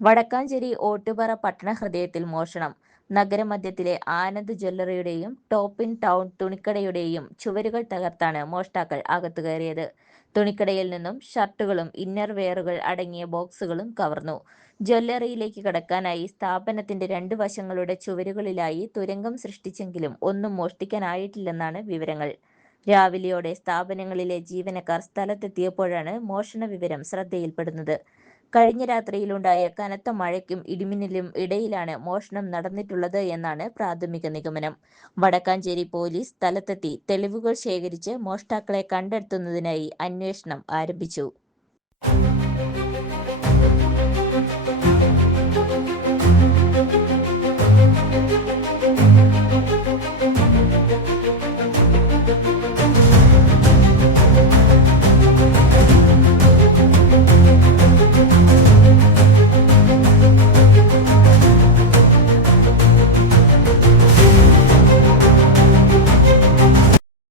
വടക്കാഞ്ചേരി ഓട്ടുപറ പട്ടണ ഹൃദയത്തിൽ മോഷണം. നഗരമധ്യത്തിലെ ആനന്ദ് ജ്വല്ലറിയുടെയും ടോപ്പിൻ ടൗൺ തുണിക്കടയുടെയും ചുവരുകൾ തകർത്താണ് മോഷ്ടാക്കൾ അകത്തു കയറിയത്. തുണിക്കടയിൽ നിന്നും ഷർട്ടുകളും ഇന്നർ വെയറുകൾ അടങ്ങിയ ബോക്സുകളും കവർന്നു. ജ്വല്ലറിയിലേക്ക് കടക്കാനായി സ്ഥാപനത്തിന്റെ രണ്ട് വശങ്ങളുടെ ചുവരുകളിലായി തുരങ്കം സൃഷ്ടിച്ചെങ്കിലും ഒന്നും മോഷ്ടിക്കാനായിട്ടില്ലെന്നാണ് വിവരങ്ങൾ. രാവിലെയോടെ സ്ഥാപനങ്ങളിലെ ജീവനക്കാർ സ്ഥലത്തെത്തിയപ്പോഴാണ് മോഷണ വിവരം ശ്രദ്ധയിൽപ്പെടുന്നത്. കഴിഞ്ഞ രാത്രിയിലുണ്ടായ കനത്ത മഴയ്ക്കും ഇടിമിന്നലും ഇടയിലാണ് മോഷണം നടന്നിട്ടുള്ളത് എന്നാണ് പ്രാഥമിക നിഗമനം. വടക്കാഞ്ചേരി പോലീസ് സ്ഥലത്തെത്തി തെളിവുകൾ ശേഖരിച്ച് മോഷ്ടാക്കളെ കണ്ടെത്തുന്നതിനായി അന്വേഷണം ആരംഭിച്ചു.